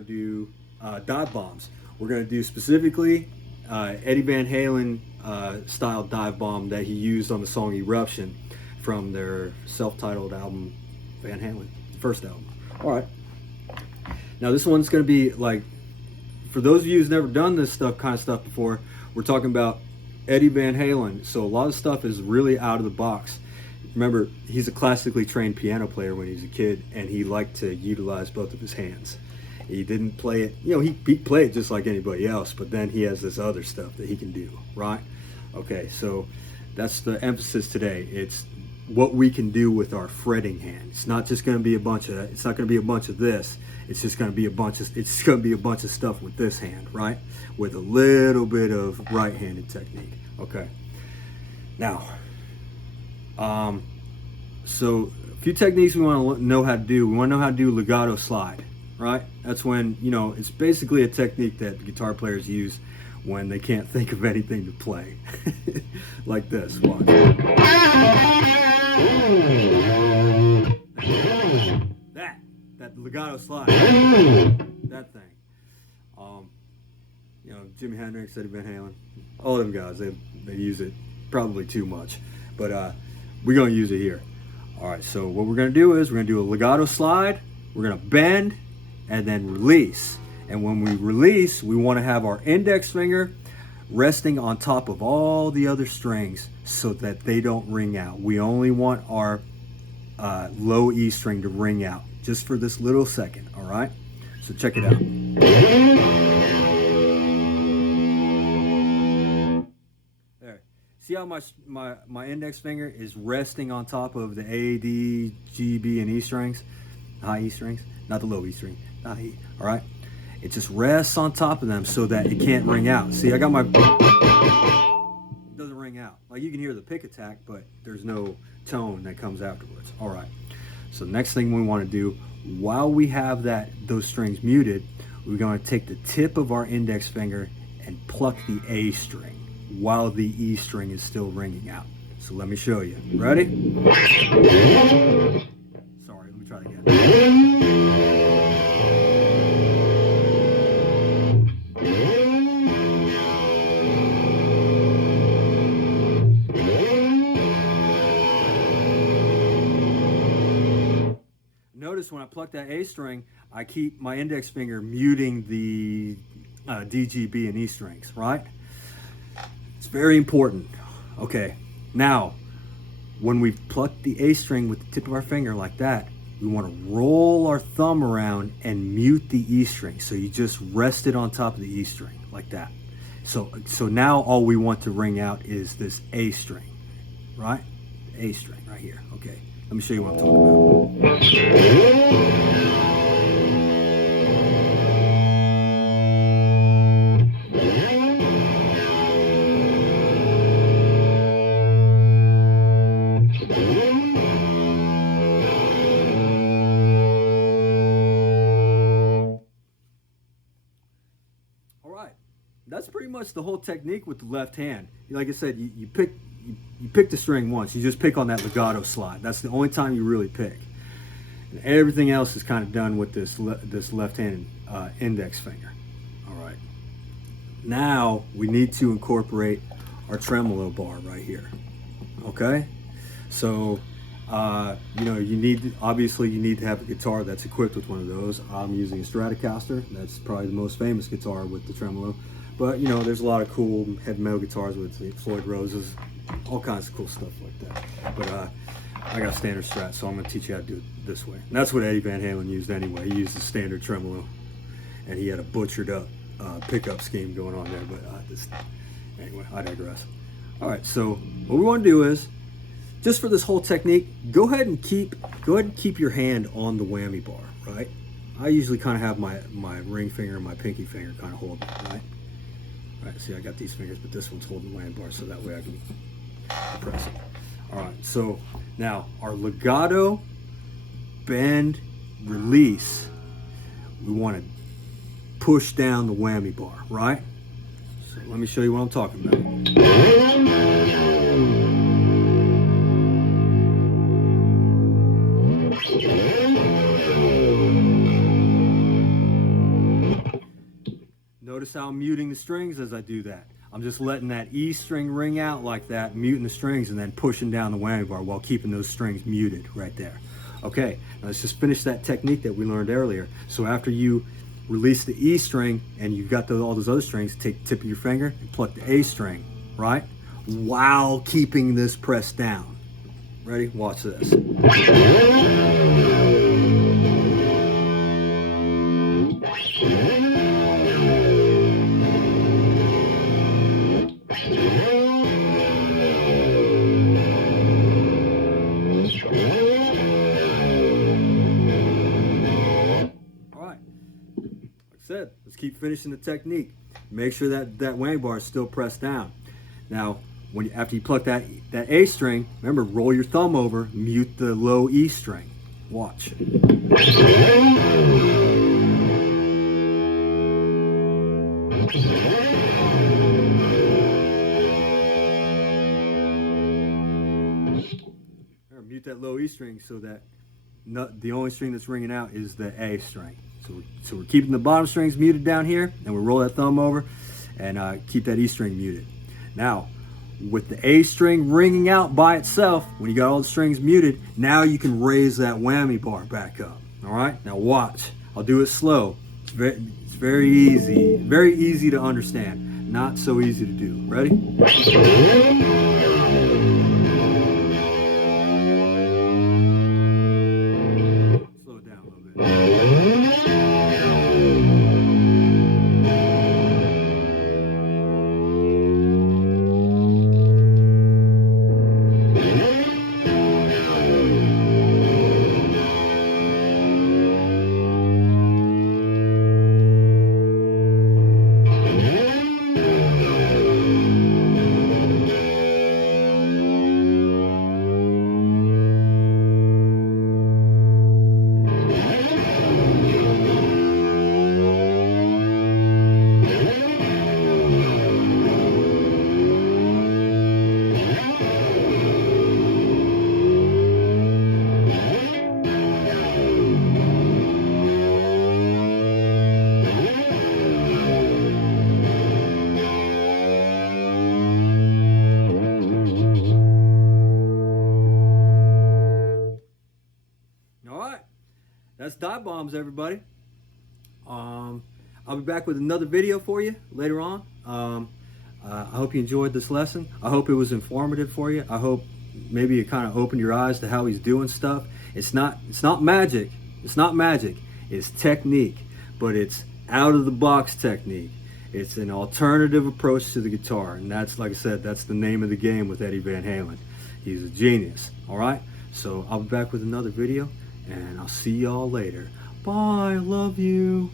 going to do dive bombs. We're going to do specifically Eddie Van Halen style dive bomb that he used on the song Eruption from their self-titled album, Van Halen, first album. All right. Now this one's going to be like, for those of you who's never done this kind of stuff before, we're talking about Eddie Van Halen. So a lot of stuff is really out of the box. Remember, he's a classically trained piano player when he was a kid, and he liked to utilize both of his hands. He didn't play it, you know, he played just like anybody else, but then he has this other stuff that he can do, right? Okay, so that's the emphasis today. It's what we can do with our fretting hand. It's not just going to be it's not going to be a bunch of this. It's just going to be a bunch of stuff with this hand, right? With a little bit of right-handed technique. Okay. Now, so a few techniques we want to know how to do. We want to know how to do legato slide, right? That's when, you know, it's basically a technique that guitar players use when they can't think of anything to play. Like this, watch. That legato slide, that thing. You know, Jimi Hendrix, Eddie Van Halen, all them guys, they use it probably too much, but we're gonna use it here. All right, so what we're gonna do is we're gonna do a legato slide, we're gonna bend, and then release. And when we release, we wanna have our index finger resting on top of all the other strings so that they don't ring out. We only want our low E string to ring out just for this little second, all right? So check it out. There. See how my index finger is resting on top of the A, D, G, B, and E strings? High E strings, not the low E string, not E, all right? It just rests on top of them so that it can't ring out. See, I got my, it doesn't ring out. Like you can hear the pick attack, but there's no tone that comes afterwards. All right. So the next thing we want to do, while we have those strings muted, we're going to take the tip of our index finger and pluck the A string while the E string is still ringing out. So let me show you. Ready? Sorry, let me try it again. Notice when I pluck that A string, I keep my index finger muting the D, G, B, and E strings, right? It's very important. Okay, now, when we pluck the A string with the tip of our finger like that, we want to roll our thumb around and mute the E string. So you just rest it on top of the E string like that. So now all we want to ring out is this A string, right? A string right here, okay. Let me show you what I'm talking about. All right, that's pretty much the whole technique with the left hand. Like I said, you pick the string once. You just pick on that legato slide. That's the only time you really pick. And everything else is kind of done with this left-handed index finger. All right. Now we need to incorporate our tremolo bar right here. Okay. So you know, obviously you need to have a guitar that's equipped with one of those. I'm using a Stratocaster. That's probably the most famous guitar with the tremolo. But you know, there's a lot of cool heavy metal guitars with the Floyd Roses, all kinds of cool stuff like that. But I got a standard Strat, so I'm going to teach you how to do it this way. And that's what Eddie Van Halen used anyway. He used the standard tremolo, and he had a butchered up pickup scheme going on there. But anyway, I digress. All right, so what we want to do is, just for this whole technique, go ahead and keep your hand on the whammy bar, right? I usually kind of have my ring finger and my pinky finger kind of holding it, right? All right, see, I got these fingers, but this one's holding the whammy bar, so that way I can press it. All right, so now our legato, bend, release, we want to push down the whammy bar, right? So let me show you what I'm talking about. Notice how I'm muting the strings as I do that. I'm just letting that E string ring out like that, muting the strings, and then pushing down the whammy bar while keeping those strings muted right there. Okay, now let's just finish that technique that we learned earlier. So after you release the E string and you've got all those other strings, take the tip of your finger and pluck the A string, right? While keeping this pressed down. Ready? Watch this. Said, let's keep finishing the technique. Make sure that whammy bar is still pressed down. Now, after you pluck that A string, remember, roll your thumb over, mute the low E string. Watch. Mute that low E string so that the only string that's ringing out is the A string. So we're keeping the bottom strings muted down here, and we roll that thumb over and keep that E string muted. Now, with the A string ringing out by itself, when you got all the strings muted, now you can raise that whammy bar back up. All right, now watch. I'll do it slow. It's very easy to understand. Not so easy to do. Ready? Slow it down a little bit. That's dive bombs, everybody. I'll be back with another video for you later on. I hope you enjoyed this lesson. I hope it was informative for you. I hope maybe it kind of opened your eyes to how he's doing stuff. It's not magic. It's not magic. It's technique, but it's out of the box technique. It's an alternative approach to the guitar, and that's, like I said, that's the name of the game with Eddie Van Halen. He's a genius. All right. So I'll be back with another video, and I'll see y'all later. Bye. Love you.